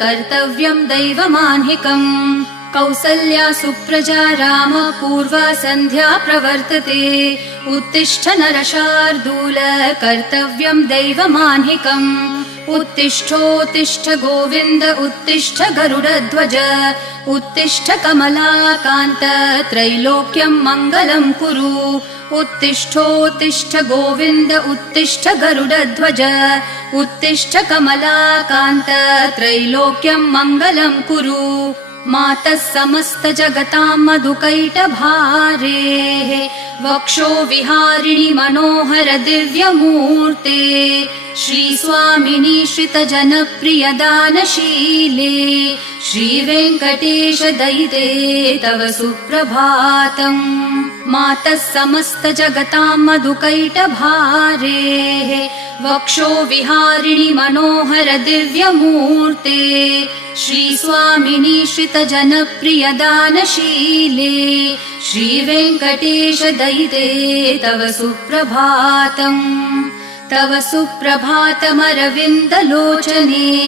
कर्तव्यम् दैवमाह्निकम् कौसल्या सुप्रजा राम पूर्वा सन्ध्या प्रवर्तते उत्तिष्ठ नरशार्दूल कर्तव्यम् दैवमाह्निकम् उत्तिष्ठोत्तिष्ठ गोविन्द उत्तिष्ठ गरुडध्वज उत्तिष्ठ कमलाकान्त त्रैलोक्यम् मङ्गलम् कुरु उत्तिष्ठोत्तिष्ठ गोविन्द उत्तिष्ठ गरुडध्वज उत्तिष्ठ कमलाकान्त त्रैलोक्यम् मङ्गलम् कुरु मातः समस्त जगताम् मधुकैटभारेः वक्षो विहारिणि मनोहर दिव्यमूर्ते श्रीस्वामिनि श्रितजनप्रिय दानशीले श्रीवेङ्कटेश दयिते तव सुप्रभातम् मातः समस्त जगताम् मधुकैटभारेः वक्षो विहारिणि मनोहर दिव्यमूर्ते श्रीस्वामिनि श्रितजनप्रिय दानशीले श्रीवेङ्कटेश दयिते तव सुप्रभातम् तव सुप्रभातमरविन्दलोचने।